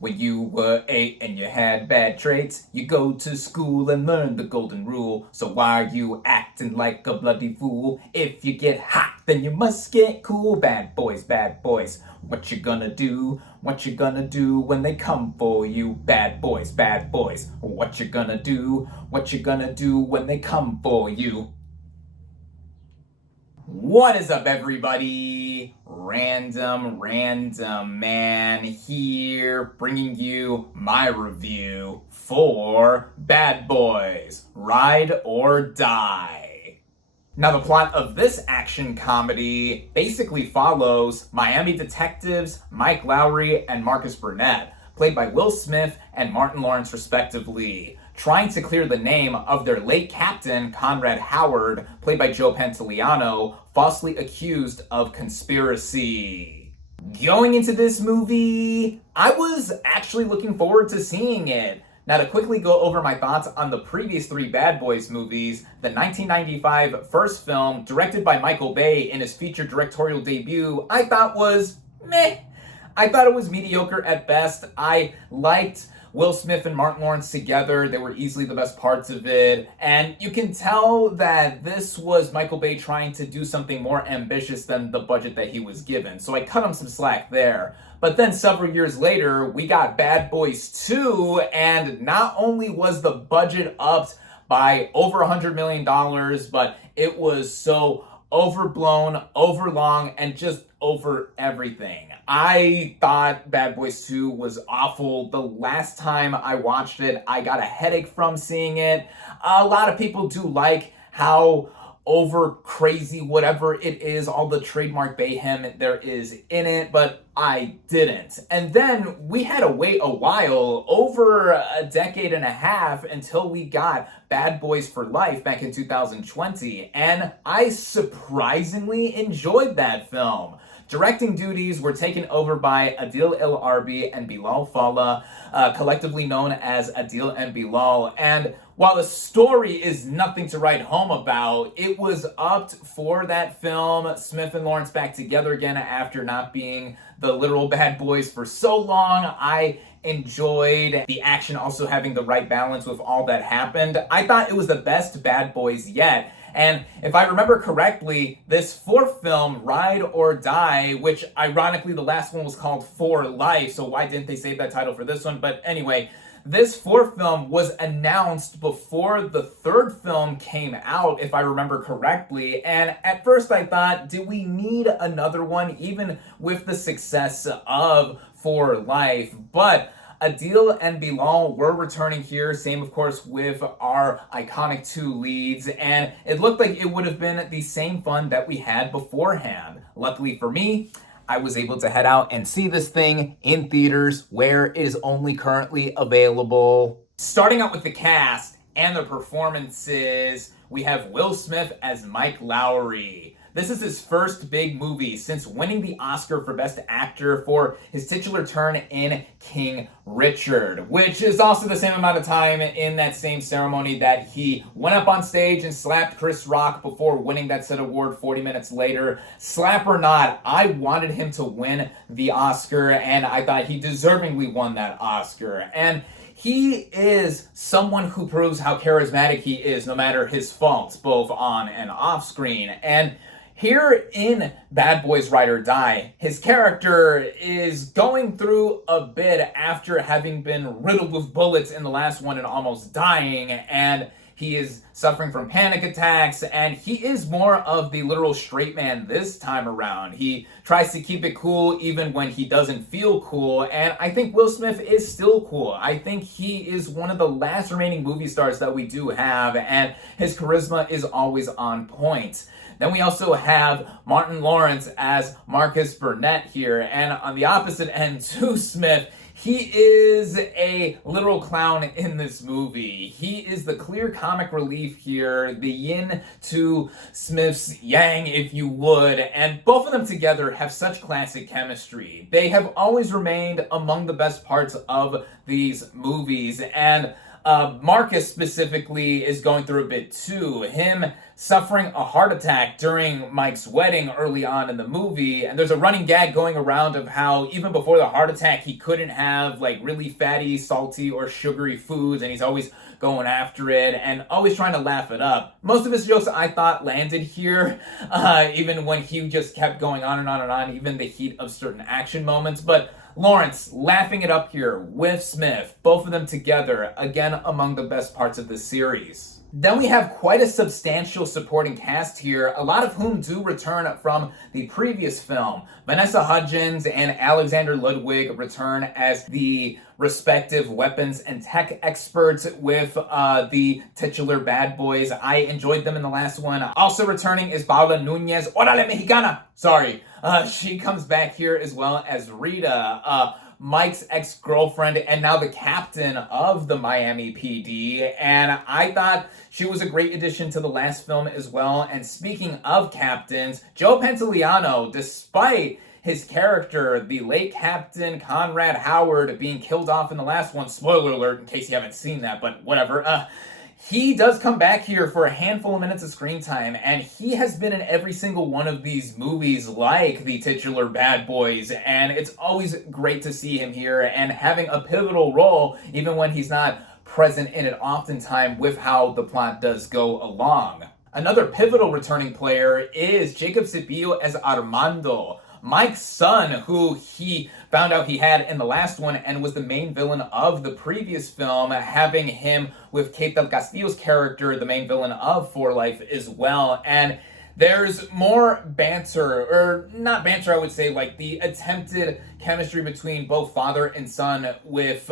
When you were 8 and you had bad traits, you go to school and learn the golden rule. So why are you acting like a bloody fool? If you get hot, then you must get cool. Bad boys, what you gonna do? What you gonna do when they come for you? Bad boys, what you gonna do? What you gonna do when they come for you? What is up, everybody? Random Man here, bringing you my review for Bad Boys: Ride or Die. Now, the plot of this action comedy basically follows Miami detectives Mike Lowrey and Marcus Burnett, played by Will Smith and Martin Lawrence respectively, trying to clear the name of their late captain, Conrad Howard, played by Joe Pantoliano, falsely accused of conspiracy. Going into this movie, I was actually looking forward to seeing it. Now, to quickly go over my thoughts on the previous three Bad Boys movies, the 1995 first film, directed by Michael Bay in his feature directorial debut, I thought was meh. I thought it was mediocre at best. I liked Will Smith and Martin Lawrence together. They were easily the best parts of it. And you can tell that this was Michael Bay trying to do something more ambitious than the budget that he was given. So I cut him some slack there. But then several years later, we got Bad Boys 2, and not only was the budget upped by over $100 million, but it was so overblown, overlong, and just over everything. I thought Bad Boys 2 was awful. The last time I watched it, I got a headache from seeing it. A lot of people do like how over crazy whatever it is, all the trademark mayhem there is in it, but I didn't. And then we had to wait a while, over a decade and a half, until we got Bad Boys for Life back in 2020, and I surprisingly enjoyed that film. Directing duties were taken over by Adil El Arbi and Bilal Fallah, collectively known as Adil and Bilal. And while the story is nothing to write home about, it was upped for that film. Smith and Lawrence back together again after not being the literal bad boys for so long. I enjoyed the action also having the right balance with all that happened. I thought it was the best Bad Boys yet. And if I remember correctly, this fourth film, Ride or Die, which ironically the last one was called For Life, so why didn't they save that title for this one? But anyway, this fourth film was announced before the third film came out, if I remember correctly. And at first I thought, do we need another one, even with the success of For Life? But Adil and Bilal were returning here, same of course with our iconic two leads, and it looked like it would have been the same fun that we had beforehand. Luckily for me, I was able to head out and see this thing in theaters where it is only currently available. Starting out with the cast and the performances, we have Will Smith as Mike Lowrey. This is his first big movie since winning the Oscar for Best Actor for his titular turn in King Richard, which is also the same amount of time in that same ceremony that he went up on stage and slapped Chris Rock before winning that said award 40 minutes later. Slap or not, I wanted him to win the Oscar, and I thought he deservingly won that Oscar. And he is someone who proves how charismatic he is no matter his faults, both on and off screen. And here in Bad Boys: Ride or Die, his character is going through a bit after having been riddled with bullets in the last one and almost dying, and he is suffering from panic attacks, and he is more of the literal straight man this time around. He tries to keep it cool even when he doesn't feel cool, and I think Will Smith is still cool. I think he is one of the last remaining movie stars that we do have, and his charisma is always on point. Then we also have Martin Lawrence as Marcus Burnett here, and on the opposite end to Smith, he is a literal clown in this movie. He is the clear comic relief here, the yin to Smith's yang, if you would, and both of them together have such classic chemistry. They have always remained among the best parts of these movies, and Marcus specifically is going through a bit too. Him suffering a heart attack during Mike's wedding early on in the movie, and there's a running gag going around of how even before the heart attack he couldn't have like really fatty, salty, or sugary foods, and he's always going after it and always trying to laugh it up. Most of his jokes I thought landed here, even when he just kept going on and on and on, even the heat of certain action moments. But Lawrence laughing it up here with Smith, both of them together, again among the best parts of this series. Then we have quite a substantial supporting cast here, a lot of whom do return from the previous film. Vanessa Hudgens and Alexander Ludwig return as the respective weapons and tech experts with the titular bad boys. I enjoyed them in the last one. Also returning is Paula Nunez. Órale, Mexicana! Sorry. She comes back here as well as Rita, Mike's ex-girlfriend and now the captain of the Miami PD, and I thought she was a great addition to the last film as well. And speaking of captains, Joe Pantoliano, despite his character, the late Captain Conrad Howard, being killed off in the last one, spoiler alert in case you haven't seen that, but whatever, he does come back here for a handful of minutes of screen time, and he has been in every single one of these movies like the titular Bad Boys, and it's always great to see him here and having a pivotal role even when he's not present in it oftentimes with how the plot does go along. Another pivotal returning player is Jacob Cepillo as Armando, Mike's son, who he found out he had in the last one and was the main villain of the previous film, having him with Kate del Castillo's character, the main villain of For Life as well. And there's more banter, or not banter, I would say, like the attempted chemistry between both father and son with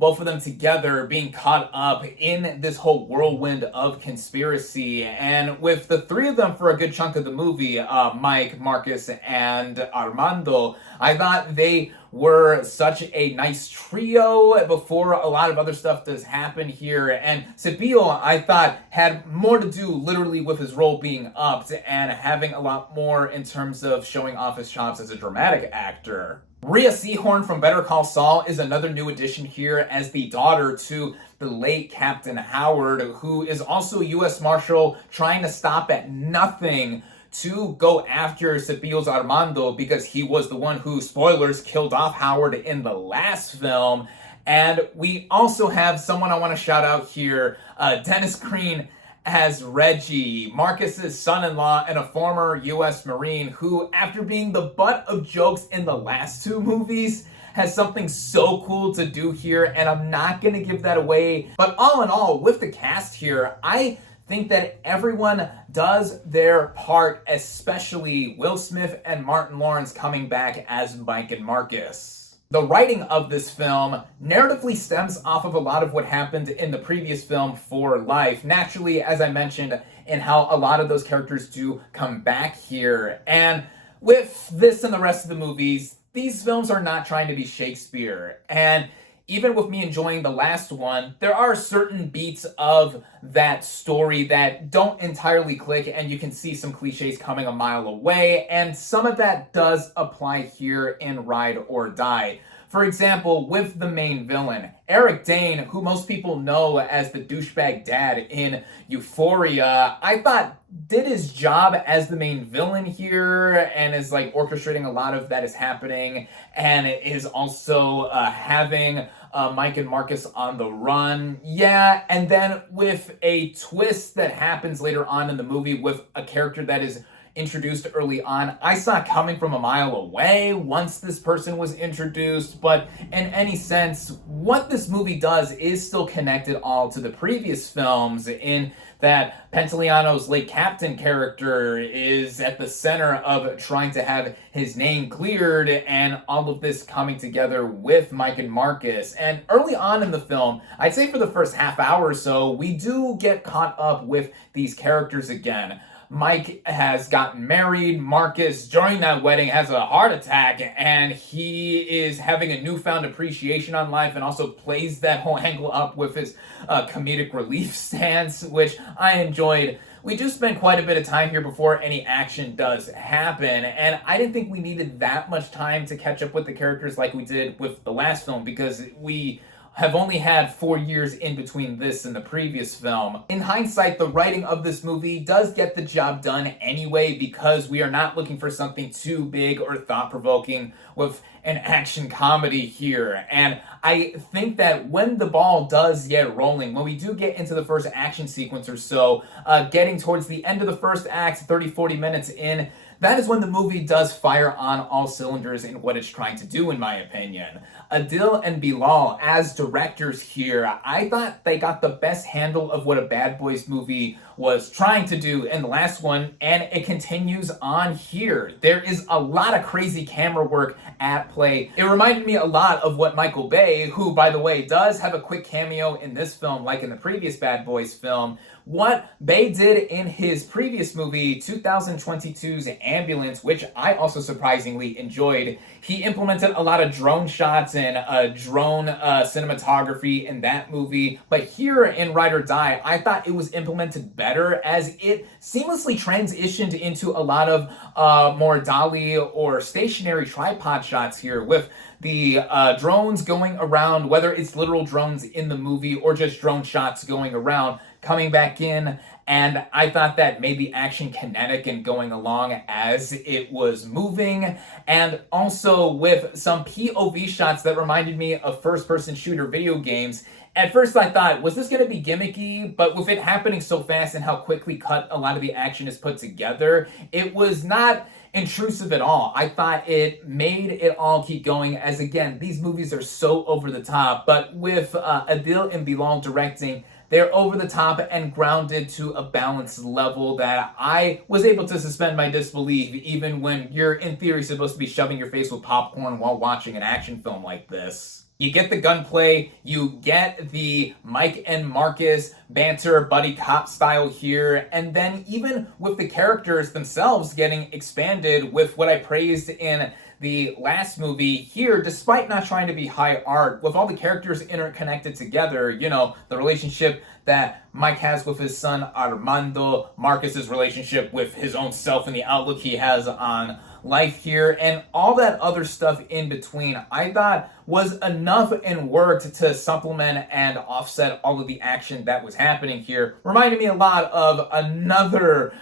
both of them together being caught up in this whole whirlwind of conspiracy. And with the three of them for a good chunk of the movie, Mike, Marcus, and Armando, I thought they were such a nice trio before a lot of other stuff does happen here. And Cepillo, I thought, had more to do literally with his role being upped and having a lot more in terms of showing off his chops as a dramatic actor. Rhea Seehorn from Better Call Saul is another new addition here as the daughter to the late Captain Howard, who is also U.S. Marshal trying to stop at nothing to go after Cepillo's Armando because he was the one who, spoilers, killed off Howard in the last film. And we also have someone I want to shout out here, Dennis Green as Reggie, Marcus's son-in-law and a former U.S. Marine who, after being the butt of jokes in the last two movies, has something so cool to do here, and I'm not going to give that away. But all in all, with the cast here, I think that everyone does their part, especially Will Smith and Martin Lawrence coming back as Mike and Marcus. The writing of this film narratively stems off of a lot of what happened in the previous film, For Life. Naturally, as I mentioned, in how a lot of those characters do come back here. And with this and the rest of the movies, these films are not trying to be Shakespeare. And even with me enjoying the last one, there are certain beats of that story that don't entirely click, and you can see some cliches coming a mile away, and some of that does apply here in Ride or Die. For example, with the main villain, Eric Dane, who most people know as the douchebag dad in Euphoria, I thought did his job as the main villain here and is like orchestrating a lot of that is happening and is also having Mike and Marcus on the run. Yeah, and then with a twist that happens later on in the movie with a character that is introduced early on, I saw it coming from a mile away once this person was introduced, but in any sense, what this movie does is still connected all to the previous films in that Pantoliano's late captain character is at the center of trying to have his name cleared and all of this coming together with Mike and Marcus. And early on in the film, I'd say for the first half hour or so, we do get caught up with these characters again. Mike has gotten married. Marcus, during that wedding, has a heart attack, and he is having a newfound appreciation on life and also plays that whole angle up with his comedic relief stance, which I enjoyed. We do spend quite a bit of time here before any action does happen, and I didn't think we needed that much time to catch up with the characters like we did with the last film because we have only had 4 years in between this and the previous film. In hindsight, the writing of this movie does get the job done anyway, because we are not looking for something too big or thought-provoking with an action comedy here. And I think that when the ball does get rolling, when we do get into the first action sequence or so, getting towards the end of the first act, 30-40 minutes in, that is when the movie does fire on all cylinders in what it's trying to do, in my opinion. Adil and Bilal, as directors here, I thought they got the best handle of what a Bad Boys movie was trying to do in the last one, and it continues on here. There is a lot of crazy camera work at play. It reminded me a lot of what Michael Bay, who, by the way, does have a quick cameo in this film, like in the previous Bad Boys film, what Bay did in his previous movie, 2022's Ambulance, which I also surprisingly enjoyed. He implemented a lot of drone shots and drone cinematography in that movie. But here in Ride or Die, I thought it was implemented better, as it seamlessly transitioned into a lot of more dolly or stationary tripod shots here, with the drones going around, whether it's literal drones in the movie or just drone shots going around, coming back in, and I thought that made the action kinetic and going along as it was moving, and also with some POV shots that reminded me of first-person shooter video games. At first I thought, was this going to be gimmicky? But with it happening so fast and how quickly cut a lot of the action is put together, it was not intrusive at all. I thought it made it all keep going, as again, these movies are so over the top, but with Adil and Bilal directing, they're over the top and grounded to a balanced level that I was able to suspend my disbelief, even when you're in theory supposed to be shoving your face with popcorn while watching an action film like this. You get the gunplay, you get the Mike and Marcus banter buddy cop style here, and then even with the characters themselves getting expanded with what I praised in the last movie, here, despite not trying to be high art, with all the characters interconnected together, you know, the relationship that Mike has with his son Armando, Marcus's relationship with his own self and the outlook he has on life here, and all that other stuff in between, I thought was enough and worked to supplement and offset all of the action that was happening here. Reminded me a lot of another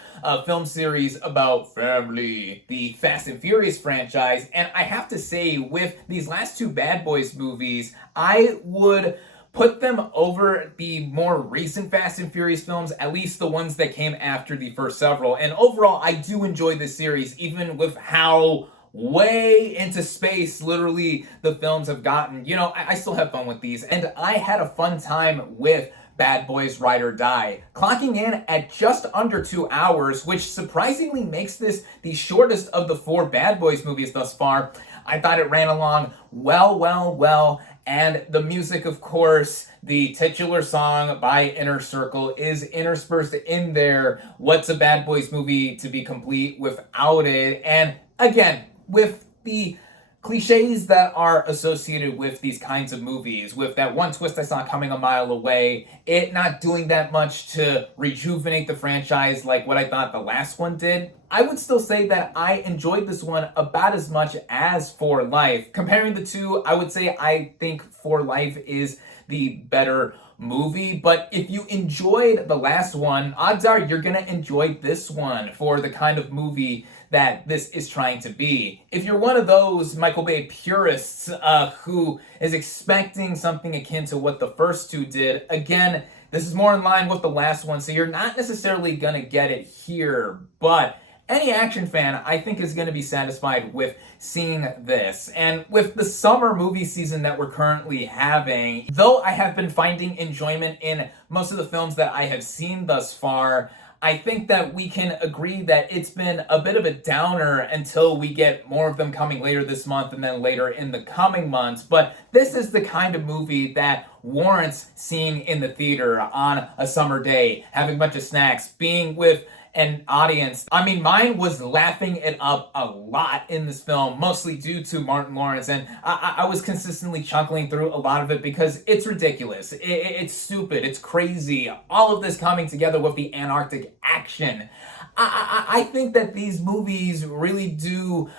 film series about family, the Fast and Furious franchise, and I have to say, with these last two Bad Boys movies, I would put them over the more recent Fast and Furious films, at least the ones that came after the first several. And overall, I do enjoy this series, even with how way into space literally the films have gotten. You know, I still have fun with these, and I had a fun time with Bad Boys Ride or Die, clocking in at just under 2 hours, which surprisingly makes this the shortest of the 4 Bad Boys movies thus far. I thought it ran along well, and the music, of course, the titular song by Inner Circle is interspersed in there. What's a Bad Boys movie to be complete without it? And again, with the cliches that are associated with these kinds of movies, with that one twist I saw coming a mile away, it not doing that much to rejuvenate the franchise like what I thought the last one did, I would still say that I enjoyed this one about as much as For Life. Comparing the two, I would say I think For Life is the better movie, but if you enjoyed the last one, odds are you're gonna enjoy this one for the kind of movie that this is trying to be. If you're one of those Michael Bay purists who is expecting something akin to what the first two did, again, this is more in line with the last one, so you're not necessarily gonna get it here, but any action fan, I think, is going to be satisfied with seeing this. And with the summer movie season that we're currently having, though I have been finding enjoyment in most of the films that I have seen thus far, I think that we can agree that it's been a bit of a downer until we get more of them coming later this month and then later in the coming months. But this is the kind of movie that warrants seeing in the theater on a summer day, having a bunch of snacks, being with an audience. I mean, mine was laughing it up a lot in this film, mostly due to Martin Lawrence, and I was consistently chuckling through a lot of it because it's ridiculous, it's stupid, it's crazy, all of this coming together with the Antarctic action. I think that these movies really do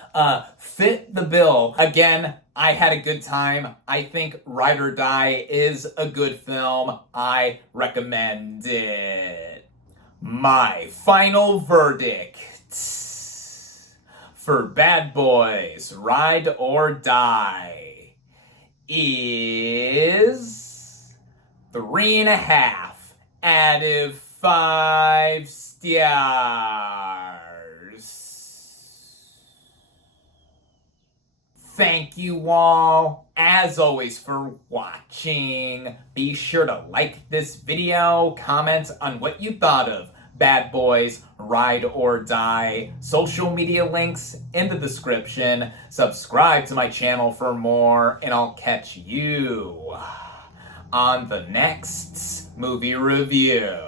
fit the bill. Again, I had a good time. I think Ride or Die is a good film. I recommend it. My final verdict for Bad Boys Ride or Die is 3.5 out of 5 stars. Thank you all, as always, for watching. Be sure to like this video, comment on what you thought of Bad Boys Ride or Die. Social media links in the description. Subscribe to my channel for more, and I'll catch you on the next movie review.